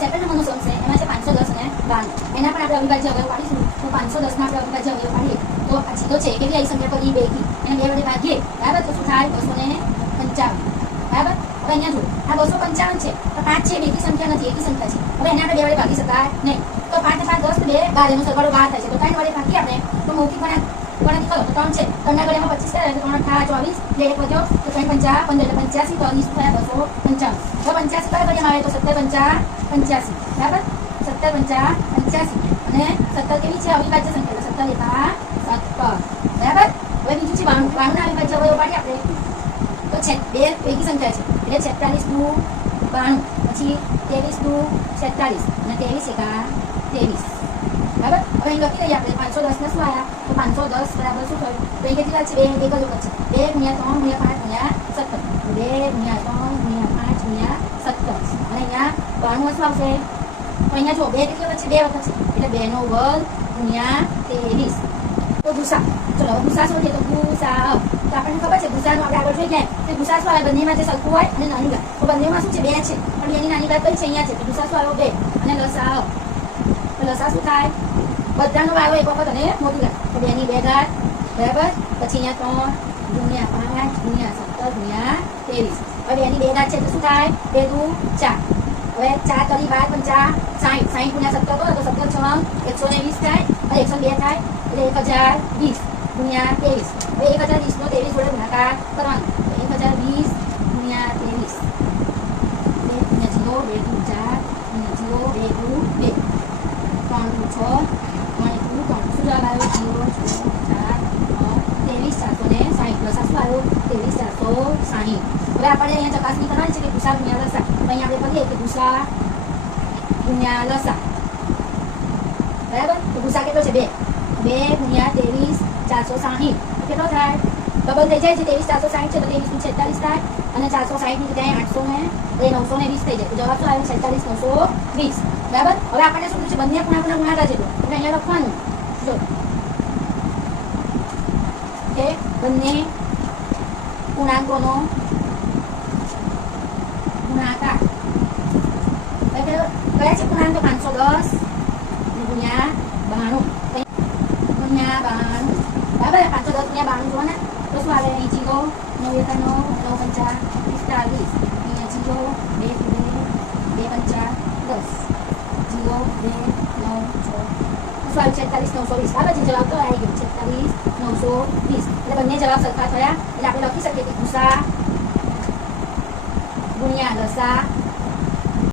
Second નંબરનો સમ છે એમાં છે 510 અને 92. એના પણ આપણે અવિભાજ્ય અવયવ પાડીશું. તો 510 ના આપણે અવિભાજ્ય અવયવ પાડીએ તો આ જીરો છે કેટલી આવી સંખ્યા પર 2 થી એને 2 વડે ભાગીએ બરાબર તો શું થાય 255 બરાબર. હવે અહીંયા જો આ 255 છે તો 5 છે બેકી સંખ્યા નથી એકી સંખ્યા છે. હવે એને આપણે 2 વડે ભાગી શકાય નહીં. તો 5 5 10 2 12 એનો સરવાળો 12 થાય છે. તો 3 વડે ભાગીએ આપણે તો મૌખિક ગણતરી કરો તો 3 છે 3 ના ઘડિયામાં 25 થાય એટલે 3 8 24 2 1 વધ્યો તો 3 50 15 એટલે 85 તો 20 થયા 255. તો 85 કયા ઘડિયામાં આવે તો 17 85 બરાબર. 17 50 85 અને 17 કેવી છે અવિભાજ્ય સંખ્યા 17 એકા 17 બરાબર. હવે બીજું છે 92 ના અવિભાજ્ય અવયવ પાડીએ આપણે તો છે 2 એકી સંખ્યા છે એટલે 46 નું 92 પછી 23 નું 46 અને 23 એકા 23 બરાબર. હવે અહીં લખી લઈએ આપણે 510 ના શું આવ્યા તો 510 બરાબર શું થયું તો અહીં કેટલી વાત છે 2 એક જ વખત છે 2 × 3 × 5 × 17 2 × 3 × 5 × 17 અને અહીંયા 92 શું આવશે તો અહીંયા જો 2 કેટલી વખત છે 2 વખત છે એટલે 2 નો વર્ગ × 23 તો ગુસા ચલો ગુસા શું છે તો ગુસા તો આપણને ખબર છે ગુસાનો આપણે આગળ જોઈ ગયા કે ગુસા શું આવે બંનેમાં જે સરખું હોય અને નાની વાત તો બંનેમાં શું છે 2 છે પણ એની નાની વાત કઈ છે અહીંયા છે તો ગુસા શું આવ્યો 2 અને લસા તો લસા શું થાય બધાનો વાળો એક વખત અને મોટી ઘાત તો 2 ની 2 ઘાત બરાબર પછી અહીંયા 3 × 5 × 17 × 23 હવે 2 ની 2 ઘાત છે તો શું થાય 2 દુ 4 હવે 4 તરી 12 50 60 × 17 કરો તો 17 6 120 થાય અને 102 થાય એટલે 1020 × 23 હવે 1020 નો 23 જોડે ગુણાકાર કરવાનો 1020 × 23 2 0 2 દુ 4 0 2 દુ 2 3 દુ 6 શું જવાબ આવ્યો 0 6 4 23 460 લસા શું આવ્યો 23 460. હવે આપણે અહીંયા ચકાસણી કરવાની છે કે ગુસા ગુણ્યા લસા તો અહીંયા આપણે કરીએ કે ગુસા ગુણ્યા લસા બરાબર. તો ગુસા કેટલો છે 2 × 23 460 કેટલો થાય ડબલ થઈ જાય છે 23 460 છે તો 23 નું 46 થાય અને 460 ની જગ્યાએ 800 ને 920 થઈ જાય તો જવાબ શું આવ્યો 46 920 બરાબર. હવે આપણને શું છે બંને ખૂણા ગુણાકાર છે તો અહીંયા લખવાનું જો કે બંને પૂર્ણાંકોનો ગુણાકાર કયા છે પૂર્ણાંક 510 ગુણ્યા 92 ગુણ્યા 92 બરાબર. 510 ગુણ્યા 92 જુઓ ને તો શું આવે અહીં 0 9 1 9 9 5 45 અહીંયા 0 2 2 2 5 10 0 2 9 6 46 920 બરાબર છે. જવાબ તો આવી ગયો 46 920 એટલે બંને જવાબ સરખા થયા એટલે આપણે લખી શકીએ કે ગુસા ગુણ્યા લસા